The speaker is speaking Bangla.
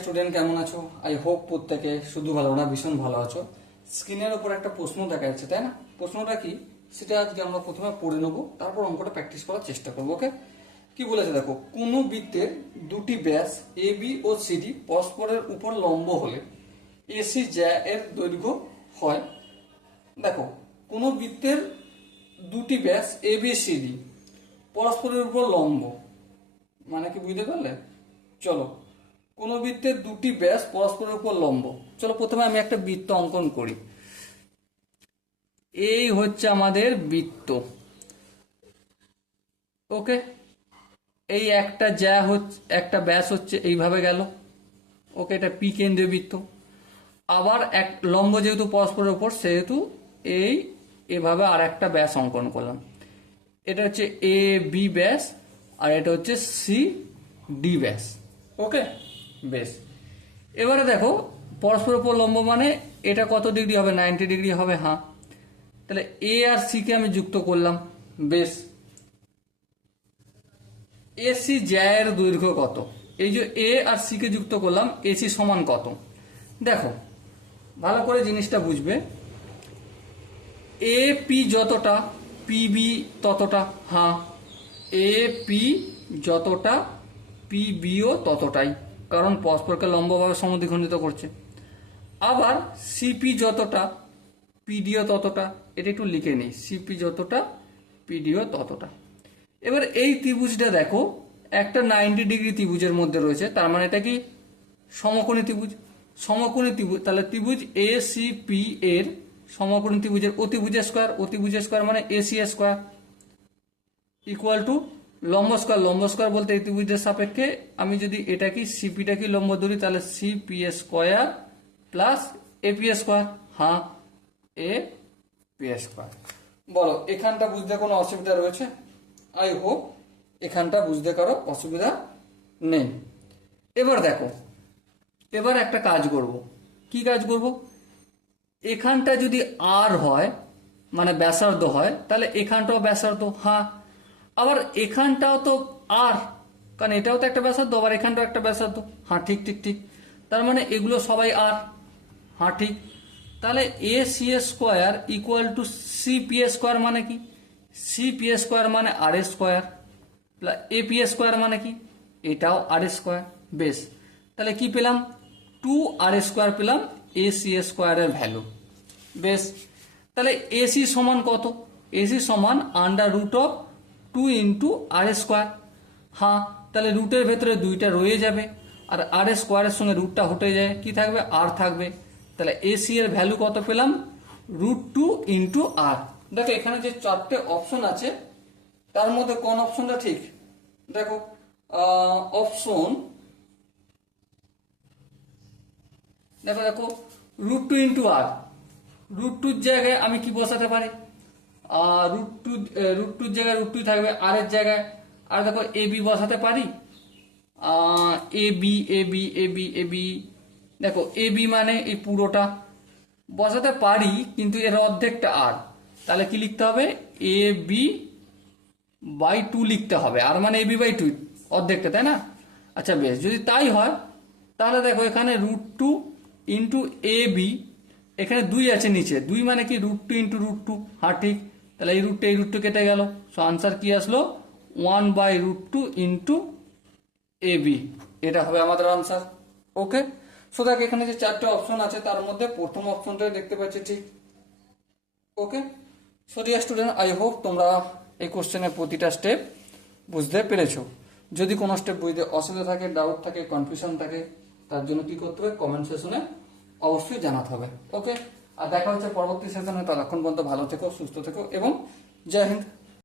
স্টুডেন্ট কেমন আছো? আই হোপ প্রত্যেকে শুধু ভালো না ভীষণ ভালো আছো। স্ক্রিনের উপর একটা প্রশ্ন দেখা যাচ্ছে, তাই না? প্রশ্নটা কি সেটা আজকে আমরা প্রথমে পড়ে নেবো, তারপর অঙ্কটা প্র্যাকটিস করার চেষ্টা করবো। ওকে, কি বলেছে দেখো, কোনো বৃত্তের দুটি ব্যাস এ বি ও সিডি পরস্পরের উপর লম্ব হলে এসি জ্যা এর দৈর্ঘ্য হয়। দেখো, কোনো বৃত্তের দুটি ব্যাস এ বি সিডি পরস্পরের উপর লম্ব মানে কি বুঝতে পারলে? চলো, কোনো বৃত্তের দুটি ব্যাস পরস্পরের উপর লম্ব। চলো প্রথমে আমি একটা বৃত্ত অঙ্কন করি। এই হচ্ছে আমাদের বৃত্ত। ওকে, এই একটা জ্যা হচ্ছে, একটা ব্যাস হচ্ছে এইভাবে গেল। ওকে, এটা পি কেন্দ্রীয় বৃত্ত। আবার এক লম্ব যেহেতু পরস্পরের উপর, সেহেতু এই এভাবে আর একটা ব্যাস অঙ্কন করলাম। এটা হচ্ছে এ বি ব্যাস, আর এটা হচ্ছে সি ডি ব্যাস। ওকে, বেশ। এবারে দেখো, পরস্পর উপর লম্ব মানে এটা কত ডিগ্রি হবে? 90 ডিগ্রি হবে। হ্যাঁ, তাহলে এ আর সি কে আমি যুক্ত করলাম। বেশ, এসি জ্যায়ের দৈর্ঘ্য কত? এই যে এ আর সি কে যুক্ত করলাম, এসি সমান কত? দেখো, ভালো করে জিনিসটা বুঝবে। এ পি যতটা, পিবি ততটা। হ্যাঁ, এ পি যতটা, পি বিও ততটাই, কারণ পরস্পরকে লম্বভাবে সমদ্বিখণ্ডিত করছে। আবার সিপি যতটা, পিডিও ততটা। এটা একটু লিখে নিই, সিপি যতটা, পিডিও ততটা। এবার এই ত্রিভুজটা দেখো, একটা 90 ডিগ্রি ত্রিভুজের মধ্যে রয়েছে, তার মানে এটা কি সমকোণী ত্রিভুজ। সমকোণী ত্রিভুজ, তাহলে ত্রিভুজ এ সি পি এর সমকোণী ত্রিভুজের অতিভুজের স্কয়ার, অতিভুজের স্কয়ার মানে এসি স্কয়ার ইকুয়াল টু লম্ব স্কয়ার। লম্ব স্কয়ার বলতে এই ত্রিভুজের সাপেক্ষে আমি যদি এটা কি সিপিটা কি লম্ব ধরি, তাহলে CP square plus AP square. হ্যাঁ, এ পি স্কয়ার। বলো, এখানটা বুঝতে কোনো অসুবিধা রয়েছে? আই হোপ এখানটা বুঝতে কারো অসুবিধা নেই। এবার দেখো, এবার একটা কাজ করব। কি কাজ করব? এখানটা যদি আর হয়, মানে ব্যাসার্ধ হয়, তাহলে এখানটাও ব্যাসার্ধ। হ্যাঁ, আবার এখানটাও তো আর, কারণ এটাও তো একটা ব্যাসার্ধ, আবার এখানটাও একটা ব্যাসার্ধ। হ্যাঁ, ঠিক ঠিক ঠিক, তার মানে এগুলো সবাই আর। হ্যাঁ ঠিক, তাহলে A C square equal to C P square মানে কি? সি পি স্কোয়ার মানে R square, A P square মানে কি? এটাও আর স্কোয়ার। বেশ, তাহলে কি পেলাম? 2r স্কোয়ার পেলাম এ সি স্কোয়ারের ভ্যালু। বেশ, তাহলে এসি সমান কত? এসি সমান under root of 2 into R square. হ্যাঁ, তাহলে রুটের ভেতরে দুইটা রয়ে যাবে, আর আর স্কোয়ারের সঙ্গে রুটটা হটে যায়, কি থাকবে? আর থাকবে। তাহলে এসি এর ভ্যালু কত পেলাম? √2 ইন্টু আর। দেখো, এখানে যে চারটে অপশন আছে, তার মধ্যে কোন অপশনটা ঠিক? দেখো, অপশন দেখো দেখো √2 ইন্টু আর। √2 জায়গায় আমি কি বসাতে পারি? √2 জায়গায় √2 থাকবে, আর এর জায়গায়। আর দেখো, এ বি বসাতে পারি। A B A B A B A B, দেখো এ বি মানে এই পুরোটা বসাতে পারি, কিন্তু এর অর্ধেকটা আর। তাহলে কি লিখতে হবে? এ বি বাই 2 লিখতে হবে। আর মানে এ বি বাই 2 অর্ধেকটা, তাই না? আচ্ছা বেশ, যদি তাই হয় তাহলে দেখো এখানে √2 ইন্টু এ বি, এখানে 2 আছে নিচে, 2 মানে কি? √2 ইন্টু √2। হ্যাঁ ঠিক, তাহলে এই √2 কেটে গেল। সো আনসার কি আসলো? 1/√2 ইন্টু এ বি। এটা হবে আমাদের আনসার। ওকে, সো দেখ, এখানে যে চারটে অপশন আছে তার মধ্যে প্রথম অপশনটাই দেখতে পাচ্ছি ঠিক। Okay, so dear student, I hope তোমরা এই কোশ্চেনের প্রতিটা স্টেপ বুঝতে পেরেছো। যদি কোনো স্টেপ বুঝতে অসুবিধা থাকে, ডাউট থাকে, কনফিউশন থাকে, তার জন্য কি করতে হবে? কমেন্ট সেকশনে অবশ্যই জানাতে হবে। ওকে, আর দেখা হচ্ছে পরবর্তী সেশনে। ততক্ষণ পর্যন্ত ভালো থেকো, সুস্থ থেকো এবং জয় হিন্দ।